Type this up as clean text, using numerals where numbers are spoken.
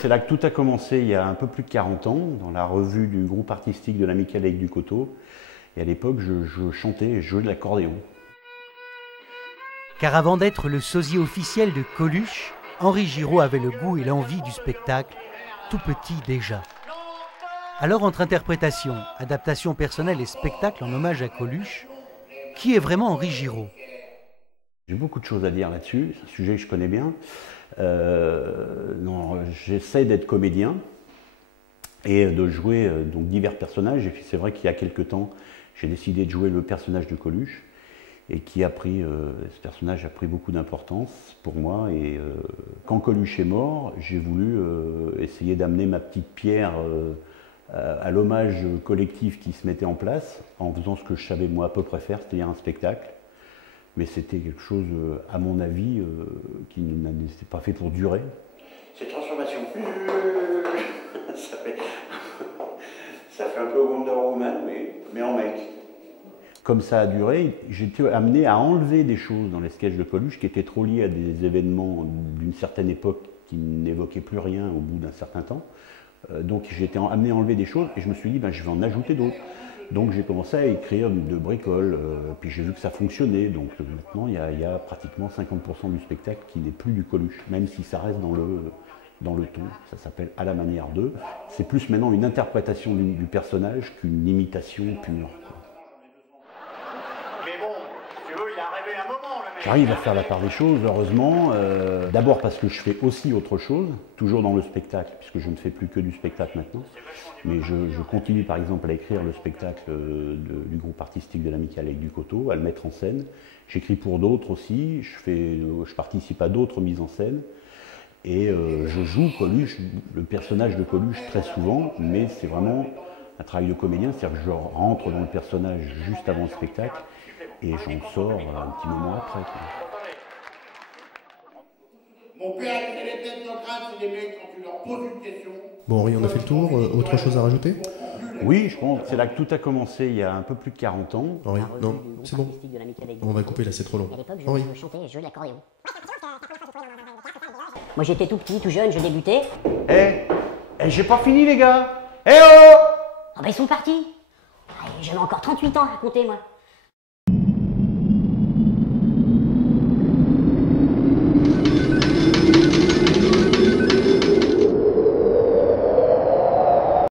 c'est là que tout a commencé il y a un peu plus de 40 ans, dans la revue du groupe artistique de l'Amicale Laïque du Coteau. Et à l'époque, je chantais et je jouais de l'accordéon. Car avant d'être le sosie officiel de Coluche, Henri Giraud avait le goût et l'envie du spectacle, tout petit déjà. Alors entre interprétation, adaptation personnelle et spectacle en hommage à Coluche, qui est vraiment Henri Giraud? J'ai beaucoup de choses à dire là-dessus, c'est un sujet que je connais bien. J'essaie d'être comédien et de jouer donc divers personnages. Et puis c'est vrai qu'il y a quelque temps, j'ai décidé de jouer le personnage de Coluche et ce personnage a pris beaucoup d'importance pour moi. Et quand Coluche est mort, j'ai voulu essayer d'amener ma petite pierre à l'hommage collectif qui se mettait en place en faisant ce que je savais moi à peu près faire, c'est-à-dire un spectacle. Mais c'était quelque chose, à mon avis, qui n'était pas fait pour durer. Cette transformation, ça fait un peu Wonder Woman, mais en mec. Comme ça a duré, j'ai été amené à enlever des choses dans les sketchs de Coluche qui étaient trop liés à des événements d'une certaine époque qui n'évoquaient plus rien au bout d'un certain temps. Donc j'ai été amené à enlever des choses et je me suis dit, ben, je vais en ajouter d'autres. Donc j'ai commencé à écrire de bricoles, puis j'ai vu que ça fonctionnait. Donc maintenant il y a pratiquement 50% du spectacle qui n'est plus du Coluche, même si ça reste dans le ton. Ça s'appelle À la manière d'eux. C'est plus maintenant une interprétation du personnage qu'une imitation pure. Mais bon, tu veux, il a rêvé un moment, le mec. J'arrive à faire la part des choses, heureusement. D'abord parce que je fais aussi autre chose, toujours dans le spectacle, puisque je ne fais plus que du spectacle maintenant. Mais je continue par exemple à écrire le spectacle du groupe artistique de l'Amicale Laïque du Coteau, à le mettre en scène. J'écris pour d'autres aussi, je participe à d'autres mises en scène. Et je joue Coluche, le personnage de Coluche très souvent, mais c'est vraiment un travail de comédien, c'est-à-dire que je rentre dans le personnage juste avant le spectacle et j'en sors un petit moment après. Mon père, c'est les technocrates, c'est des mecs, quand tu leur poses une question. Bon Henri, on a fait le tour, autre chose à rajouter? Oui, je pense, c'est là que tout a commencé il y a un peu plus de 40 ans. Henri, non, c'est bon. On va couper là, c'est trop long. À l'époque, Henri. je chantais et je jouais de l'accordéon. Moi j'étais tout petit, tout jeune, je débutais. J'ai pas fini les gars. Oh Ah bah ils sont partis. Ah, j'avais encore 38 ans à raconter moi.